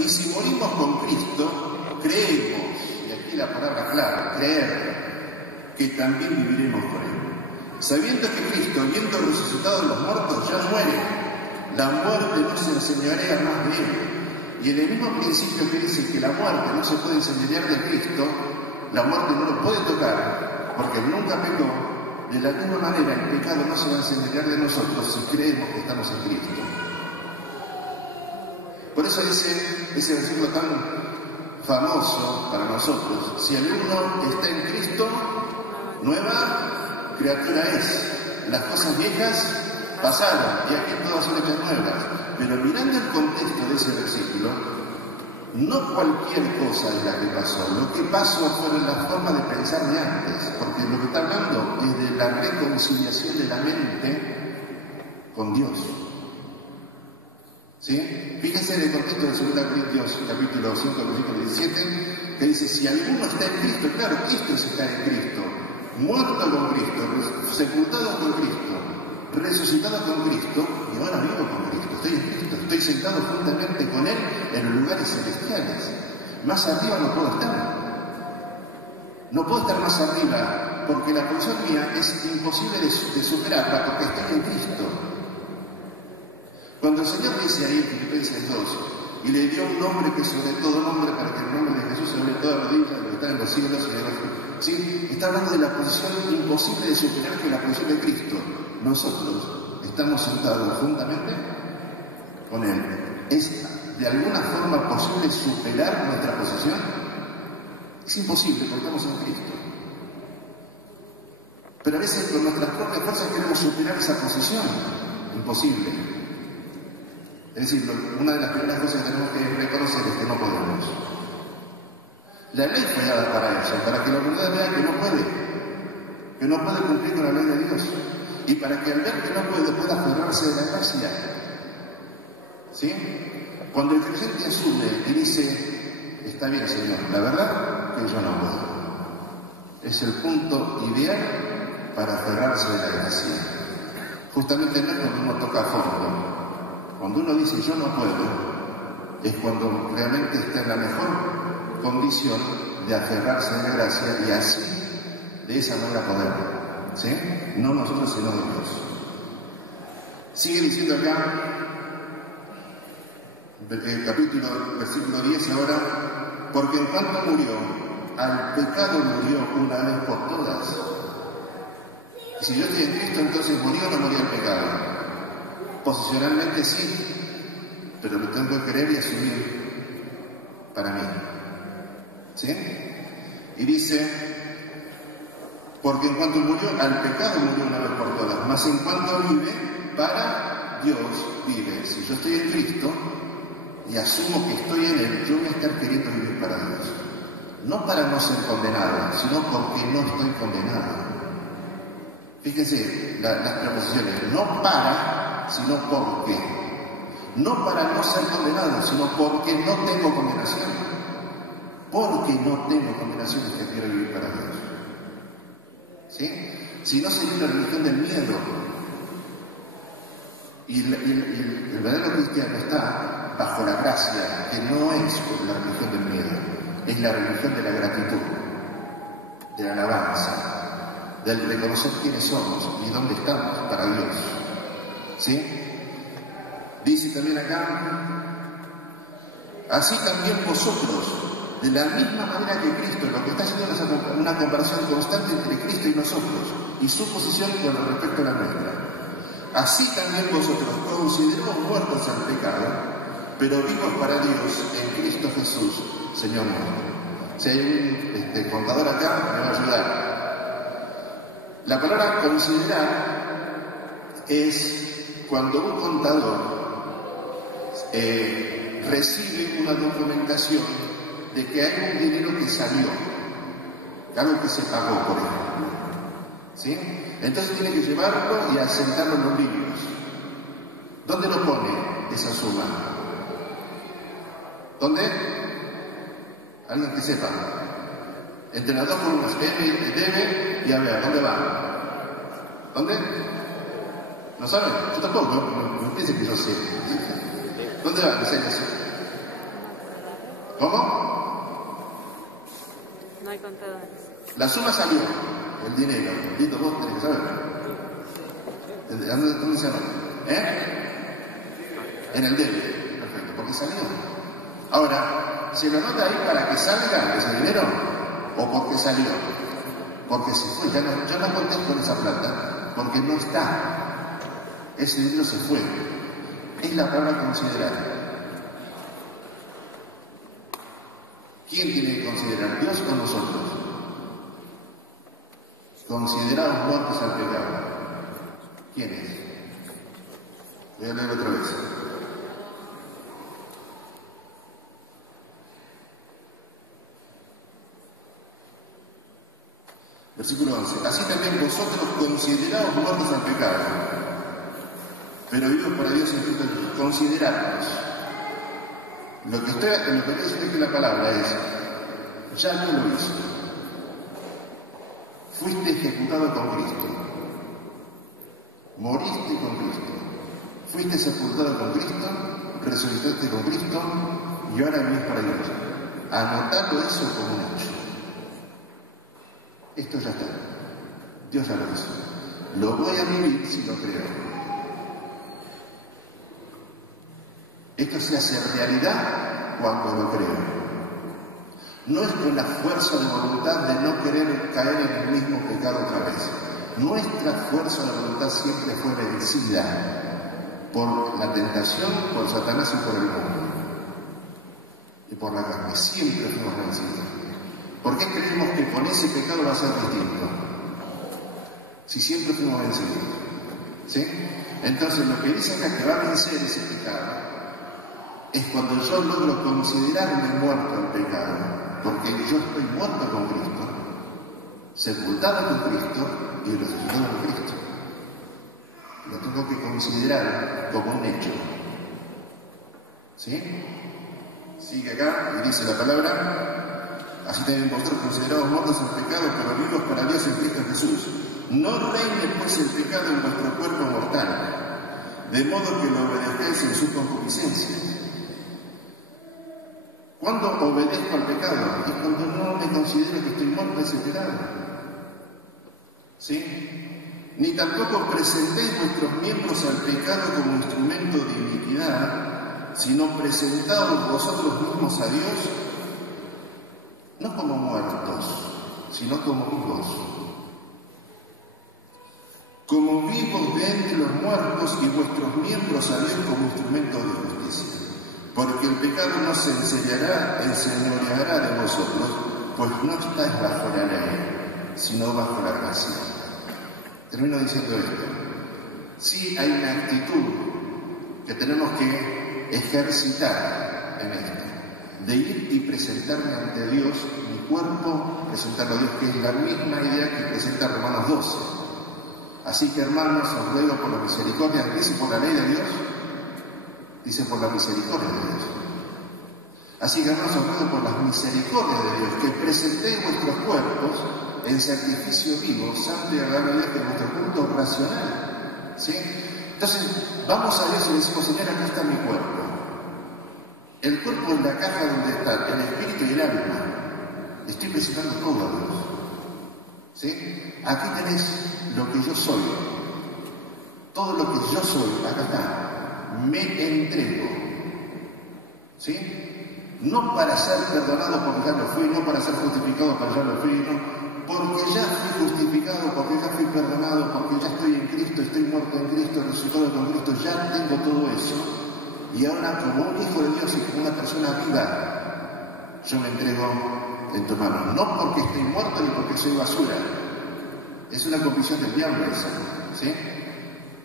Y si morimos con Cristo, creemos, y aquí la palabra clara, creer, que también viviremos con Él. Sabiendo que Cristo, habiendo resucitado de los muertos, ya no muere, la muerte no se enseñorea más de Él. Y en el mismo principio que dice que la muerte no se puede enseñorear de Cristo, la muerte no lo puede tocar, porque Él nunca pecó. De la misma manera, el pecado no se va a enseñorear de nosotros si creemos que estamos en Cristo. Por eso ese versículo tan famoso para nosotros: si alguno está en Cristo, nueva criatura es. Las cosas viejas pasaron y aquí todas son hechas nuevas. Pero mirando el contexto de ese versículo, no cualquier cosa es la que pasó. Lo que pasó fueron las formas de pensar de antes, porque lo que está hablando es de la reconciliación de la mente con Dios. ¿Sí? Fíjense en el contexto de 2 Corintios capítulo 5, versículo 17, que dice: si alguno está en Cristo, claro, Cristo es estar en Cristo, muerto con Cristo, sepultado con Cristo, resucitado con Cristo, y ahora vivo con Cristo, estoy en Cristo, estoy sentado juntamente con Él en los lugares celestiales. Más arriba no puedo estar. No puedo estar más arriba, porque la posición mía es imposible de superarla, porque estoy en Cristo. Cuando el Señor dice ahí en Filipenses 2, y le dio un nombre que sobre todo nombre, para que el nombre de Jesús se doble toda rodilla de lo que está en los cielos y de los... ¿Sí? Está hablando de la posición imposible de superar, que es la posición de Cristo. Nosotros estamos sentados juntamente con Él. ¿Es de alguna forma posible superar nuestra posición? Es imposible, porque estamos en Cristo. Pero a veces con nuestras propias fuerzas queremos superar esa posición. Imposible. Es decir, una de las primeras cosas que tenemos que reconocer es que no podemos. La ley fue dada para eso, para que la humanidad vea que no puede cumplir con la ley de Dios, y para que al ver que no pueda aferrarse de la gracia. ¿Sí? Cuando el creyente asume y dice: está bien, Señor, la verdad que yo no puedo, es el punto ideal para aferrarse de la gracia. Justamente no es cuando uno toca a fondo. Cuando uno dice yo no puedo, es cuando realmente está en la mejor condición de aferrarse a la gracia, y así, de esa manera poder. ¿Sí? No nosotros, sino Dios. Sigue diciendo acá, el versículo 10 ahora: porque en cuanto murió, al pecado murió una vez por todas. Y si yo estoy en Cristo, entonces murió o no murió el pecado. Posicionalmente sí, pero lo tengo que creer y asumir para mí. ¿Sí? Y dice: porque en cuanto murió, al pecado murió una vez por todas, mas en cuanto vive, para Dios vive. Si yo estoy en Cristo y asumo que estoy en Él, yo voy a estar queriendo vivir para Dios. No para no ser condenado, sino porque no estoy condenado. Fíjense las preposiciones: no para, sino porque. No para no ser condenado, sino porque no tengo condenación. Porque no tengo condenación es que quiero vivir para Dios. ¿Sí? Si no, sería la religión del miedo. Y el verdadero cristiano está bajo la gracia, que no es la religión del miedo, es la religión de la gratitud, de la alabanza, del reconocer quiénes somos y dónde estamos para Dios. ¿Sí? Dice también acá: así también vosotros, de la misma manera que Cristo, lo que está haciendo es una comparación constante entre Cristo y nosotros, y su posición con respecto a la nuestra. Así también vosotros, considerados muertos al pecado, pero vivos para Dios en Cristo Jesús, Señor nuestro. Si hay un contador acá, me va a ayudar. La palabra considerar es cuando un contador recibe una documentación de que hay un dinero que salió, algo que se pagó, por ejemplo. ¿Sí? Entonces tiene que llevarlo y asentarlo en los libros. ¿Dónde lo pone esa suma? ¿Dónde? Alguien que sepa. Entre las dos columnas, debe y a ver, ¿dónde va? ¿Dónde? ¿No saben? Yo tampoco, no piensen que yo sé. ¿Dónde va? ¿Cómo? No hay contadores. La suma salió, el dinero. Listo, vos tenés que saber. ¿Dónde se anota? En el débito. Perfecto, porque salió. Ahora, ¿se lo anota ahí para que salga ese dinero? ¿O porque salió? Porque se fue. Ya no conté con esa plata, porque no está. Ese dinero se fue. Es la palabra considerar. ¿Quién tiene que considerar? ¿Dios o nosotros? Considerados muertos al pecado. ¿Quién es? Voy a leer otra vez. Versículo 11. Así también vosotros considerados muertos al pecado, pero vivos para Dios en Cristo Jesús. Considerarnos. Lo que voy a decir es que la palabra es, ya no lo hizo. Fuiste ejecutado con Cristo. Moriste con Cristo. Fuiste sepultado con Cristo, resucitaste con Cristo y ahora vivís para Dios. Anotando eso como un hecho. Esto ya está. Dios ya lo hizo. Lo voy a vivir si lo creo. Esto se hace realidad cuando lo creo. No es con la fuerza de voluntad de no querer caer en el mismo pecado otra vez. Nuestra fuerza de voluntad siempre fue vencida por la tentación, por Satanás y por el mundo. Y por la carne. Siempre fuimos vencidos. ¿Por qué creemos que con ese pecado va a ser distinto? Si siempre fuimos vencidos. ¿Sí? Entonces lo que dice acá que va a vencer ese pecado es cuando yo logro considerarme muerto al pecado, porque yo estoy muerto con Cristo, sepultado con Cristo y resucitado con Cristo. Lo tengo que considerar como un hecho. ¿Sí? Sigue acá y dice la palabra: así también vosotros considerados muertos al pecado, pero vivos para Dios en Cristo Jesús. No reine pues el pecado en vuestro cuerpo mortal, de modo que lo obedezcáis en sus concupiscencias. ¿Cuándo obedezco al pecado? Es cuando no me considero que estoy muerto a ese pecado. ¿Sí? Ni tampoco presentéis vuestros miembros al pecado como instrumento de iniquidad, sino presentaos vosotros mismos a Dios, no como muertos, sino como vivos. Como vivos de entre los muertos y vuestros miembros a Dios como instrumento de justicia. Porque el pecado no se enseñoreará de vosotros, pues no estáis bajo la ley, sino bajo la gracia. Termino diciendo esto. Sí hay una actitud que tenemos que ejercitar en esto, de ir y presentarme ante Dios, mi cuerpo, presentarlo a Dios, que es la misma idea que presenta Romanos 12. Así que, hermanos, os ruego por la misericordia, dice por la ley de Dios, dice por la misericordia de Dios. Así que, hermanos, os ruego por las misericordias de Dios, que presentéis vuestros cuerpos en sacrificio vivo, santo y agradable a Dios, que es vuestro culto racional. ¿Sí? Entonces, vamos a Dios y le decimos: Señor, acá está mi cuerpo. El cuerpo es la caja donde está el espíritu y el alma. Estoy presentando todo a Dios. ¿Sí? Aquí tenés lo que yo soy. Todo lo que yo soy, acá está. Me entrego. ¿Sí? No para ser perdonado porque ya lo fui, no para ser justificado porque ya lo fui, no. Porque ya fui justificado, porque ya fui perdonado, porque ya estoy en Cristo, estoy muerto en Cristo, resucitado con Cristo, ya tengo todo eso. Y ahora, como un hijo de Dios y como una persona viva, yo me entrego en tu mano. No porque estoy muerto ni porque soy basura. Es una convicción del diablo esa. ¿Sí?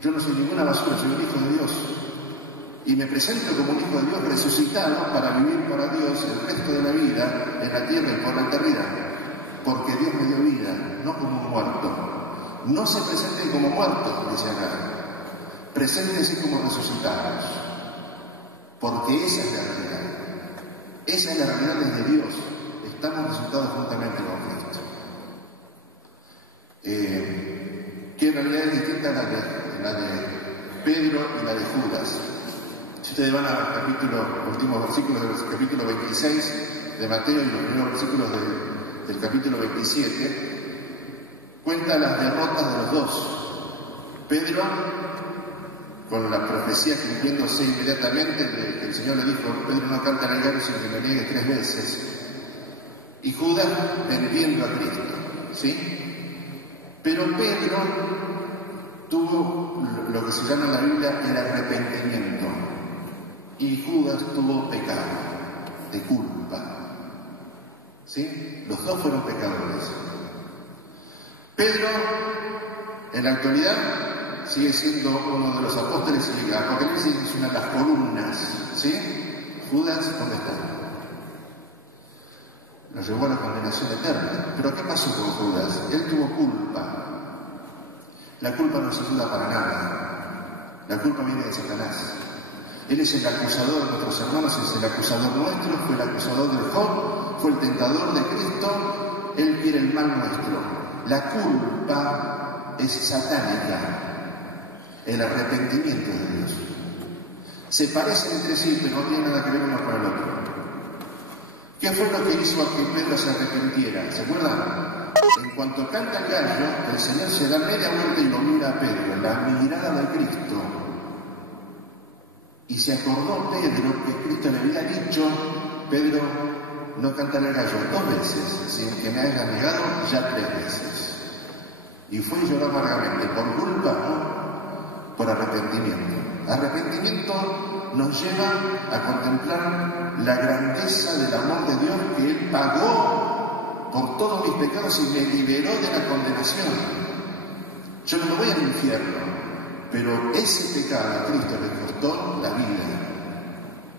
Yo no soy ninguna basura, soy un hijo de Dios. Y me presento como un hijo de Dios resucitado para vivir para Dios el resto de la vida en la tierra y por la eternidad. Porque Dios me dio vida, no como un muerto. No se presenten como muertos, dice acá. Preséntense como resucitados. Porque esa es la realidad. Esa es la realidad desde Dios. Estamos resucitados juntamente con Cristo. ¿Qué realidad es distinta a la de Pedro y la de Judas? Si ustedes van al últimos versículos del capítulo 26 de Mateo y los primeros versículos del capítulo 27, cuenta las derrotas de los dos. Pedro, con la profecía cumpliéndose inmediatamente, el Señor le dijo: Pedro, no canta el gallo sin que me niegue 3 veces. Y Judas vendiendo a Cristo, ¿sí? Pero Pedro tuvo lo que se llama en la Biblia el arrepentimiento, y Judas tuvo pecado de culpa, ¿sí? Los dos fueron pecadores. Pedro, en la actualidad, sigue siendo uno de los apóstoles, y Apocalipsis es una de las columnas, ¿sí? Judas, ¿dónde está? Lo llevó a la condenación eterna. ¿Pero qué pasó con Judas? Él tuvo culpa. La culpa no se ayuda para nada. La culpa viene de Satanás. Él es el acusador de nuestros hermanos, es el acusador nuestro, fue el acusador de Job, fue el tentador de Cristo. Él quiere el mal nuestro. La culpa es satánica. El arrepentimiento de Dios. Se parecen entre sí, pero no tienen nada que ver uno con el otro. ¿Qué fue lo que hizo a que Pedro se arrepintiera? ¿Se acuerdan? En cuanto canta el gallo, el Señor se da media vuelta y lo mira a Pedro, la mirada de Cristo. Y se acordó Pedro que Cristo le había dicho: Pedro, no cantaré el gallo 2 veces, sin que me haya negado ya 3 veces. Y fue y lloró amargamente, por culpa, no, por arrepentimiento. Arrepentimiento nos lleva a contemplar la grandeza del amor de Dios, que Él pagó por todos mis pecados y me liberó de la condenación. Yo no me voy al infierno, pero ese pecado a Cristo le costó la vida.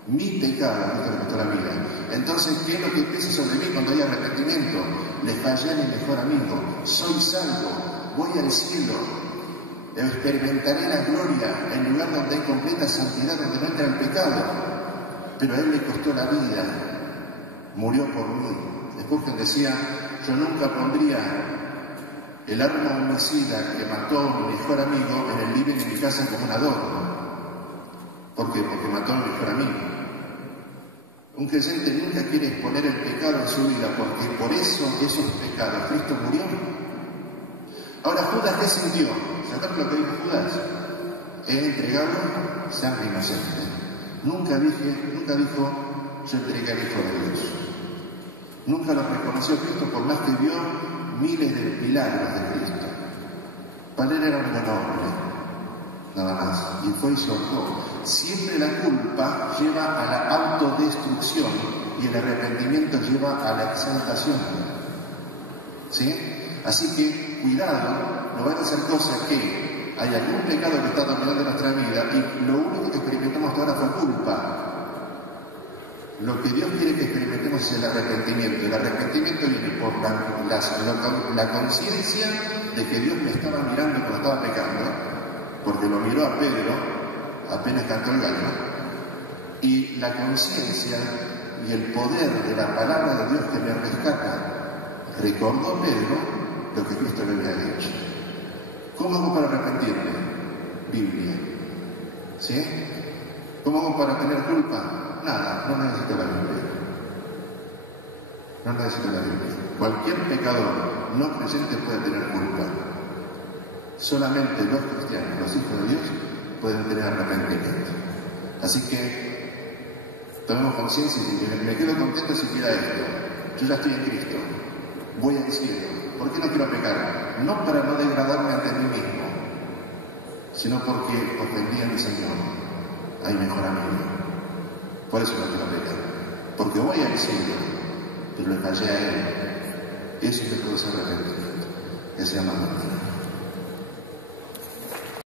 Mi pecado a Cristo le costó la vida. Entonces, ¿qué es lo que pesa sobre mí cuando hay arrepentimiento? Le fallé a mi mejor amigo, soy salvo, voy al cielo. Experimentaré la gloria, el lugar donde hay completa santidad, donde no entra el pecado. Pero a él le costó la vida, murió por mí. Spurgeon decía: yo nunca pondría el arma homicida que mató a mi mejor amigo en el living de mi casa como un adorno. ¿Por qué? Porque mató a mi mejor amigo. Un creyente nunca quiere exponer el pecado en su vida, porque por eso esos pecados Cristo murió. Ahora, Judas, ¿qué sintió? ¿Se acuerdan lo que dijo Judas? He entregado sangre inocente. Nunca dijo: yo entregué al Hijo de Dios. Nunca lo reconoció Cristo, por más que vio miles de milagros de Cristo. Para él era un buen hombre, nada más. Y fue y soltó. Siempre la culpa lleva a la autodestrucción y el arrepentimiento lleva a la exaltación. ¿Sí? Así que cuidado, no van a hacer cosas que hay algún pecado que está dominando nuestra vida y lo único que experimentamos hasta ahora fue culpa. Lo que Dios quiere que experimentemos es el arrepentimiento. El arrepentimiento viene por la conciencia de que Dios me estaba mirando cuando estaba pecando, porque lo miró a Pedro apenas cantó el gallo, y la conciencia y el poder de la palabra de Dios que me rescata. Recordó Pedro lo que Cristo le había dicho. ¿Cómo hago para arrepentirme? Biblia. ¿Sí? ¿Cómo hago para tener culpa? Nada, no necesito la Biblia. No necesito la Biblia. Cualquier pecador no creyente puede tener culpa. Solamente los cristianos, los hijos de Dios, pueden tener arrepentimiento. Así que tomemos conciencia y me quedo contento si queda esto. Yo ya estoy en Cristo. Voy al cielo. ¿Por qué no quiero pecar? No para no degradarme ante mí mismo, sino porque ofendí a mi Señor, a mi mejor amigo. Por eso no quiero pecar. Porque voy al cielo, pero le fallé a Él. Eso me produce arrepentimiento. Que se llama